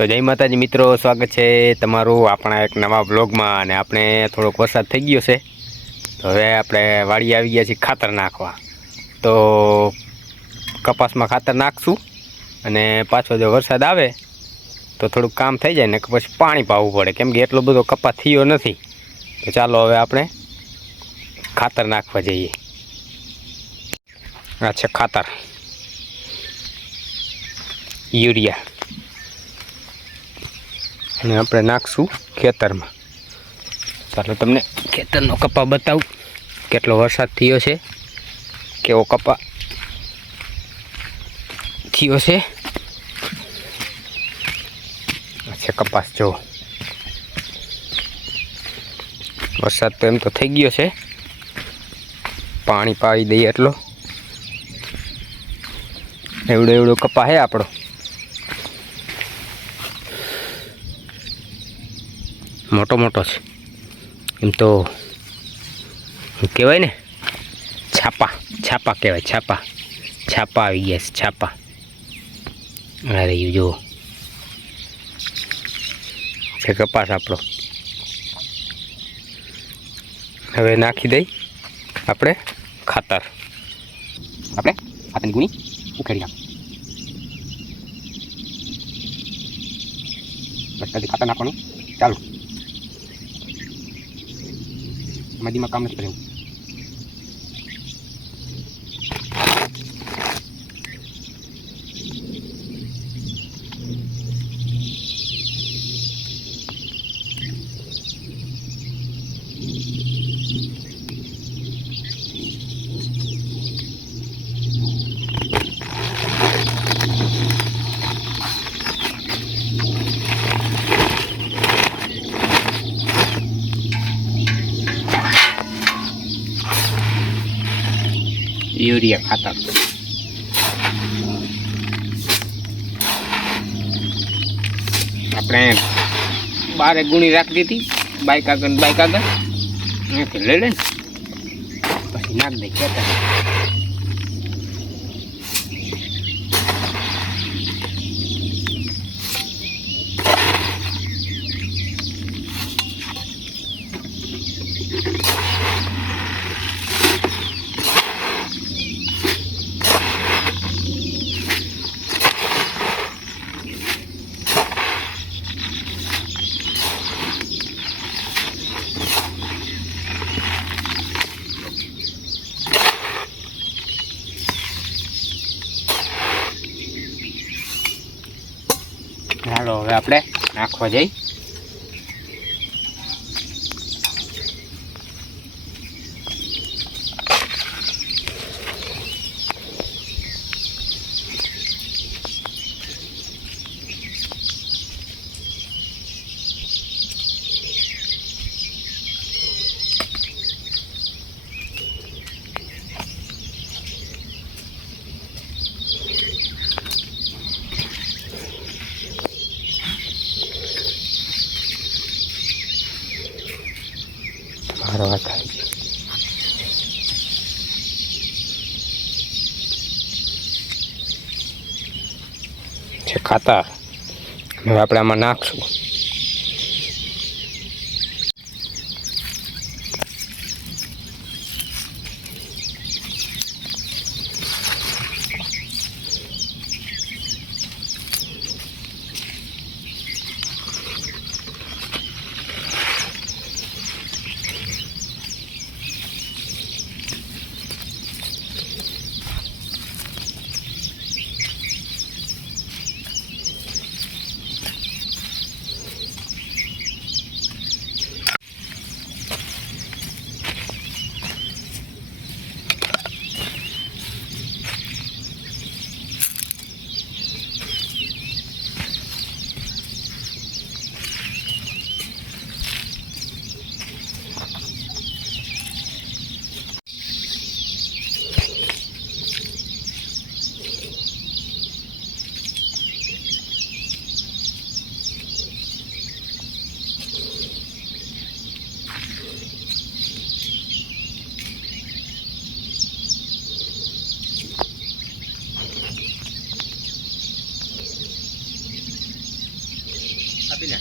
તો જય માતાજી મિત્રો, સ્વાગત છે તમારું આપણા એક નવા બ્લોગમાં। અને આપણે થોડોક વરસાદ થઈ ગયો છે, તો હવે આપણે વાડી આવી ગયા છીએ ખાતર નાખવા। તો કપાસમાં ખાતર નાખશું અને પાછો જો વરસાદ આવે તો થોડુંક કામ થઈ જાય ને પછી પાણી પાવું પડે, કેમ કે એટલો બધો કપાસ થયો નથી। તો ચાલો હવે આપણે ખાતર નાખવા જઈએ। આ છે ખાતર, યુરિયા, અને આપણે નાખશું ખેતરમાં। ચાલો તમને ખેતરનો કપા બતાવું, કેટલો વરસાદ થયો છે, કેવો કપા થયો છે। છે કપાસ, જો વરસાદ તો એમ તો થઈ ગયો છે, પાણી પાવી દઈએ એટલો એવડો એવડો કપા હે આપણો। મોટો મોટો છે, એમ તો કહેવાય ને છાપા, છાપા કહેવાય, છાપા, છાપા આવી ગયા છે, છાપા। અરે જો છે કપાસ આપણો। હવે નાખી દઈ આપણે ખાતર, આપણે ખાતરની ગુણી ઉખેડી નાખ, બસ ખાતર નાખવાનું ચાલુ। મધીમાં કામ નથી કર્યું। યુરિયા ખાતર આપણે બારે ગુણી રાખી દીધી, બાઈક આગળ અહીંથી લઈ લે ને પછી નાખ દઈ ખેતર। ચાલો હવે આપણે નાખવા જઈ। મારો હાથ આવી ગયો છે ખાતર, હવે આપણે આમાં નાખશું। આપીને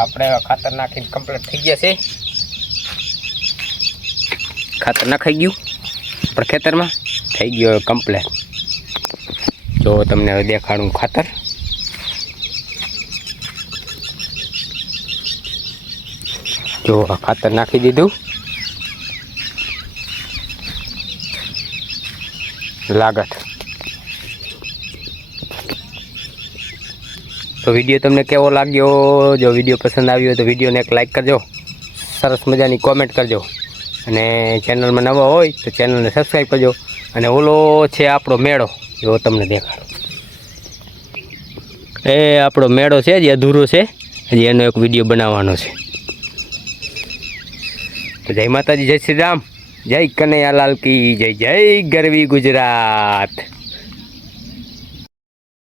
આપણે ખાતર નાખીને કમ્પ્લીટ થઈ ગયા છે. ખાતર નાખાઈ ગયું પણ ખેતરમાં થઈ ગયો કમ્પ્લીટ. જો તમને હવે દેખાડું ખાતર. જો ખાતર નાખી દીધું. લાગત તો વિડીયો તમને કેવો લાગ્યો? જો વિડીયો પસંદ આવ્યો તો વિડીયોને એક લાઈક કરજો, સરસ મજાની કોમેન્ટ કરજો, અને ચેનલમાં નવા હોય તો ચેનલને સબસ્ક્રાઈબ કરજો. અને ઓલો છે આપણો મેળો, જો તમને દેખાડો. એ આપણો મેળો છે જે અધૂરો છે, હજી એનો એક વિડીયો બનાવવાનો છે. તો જય માતાજી, જય શ્રી રામ, જય કનૈયાલાલ કી જય, જય ગરવી ગુજરાત.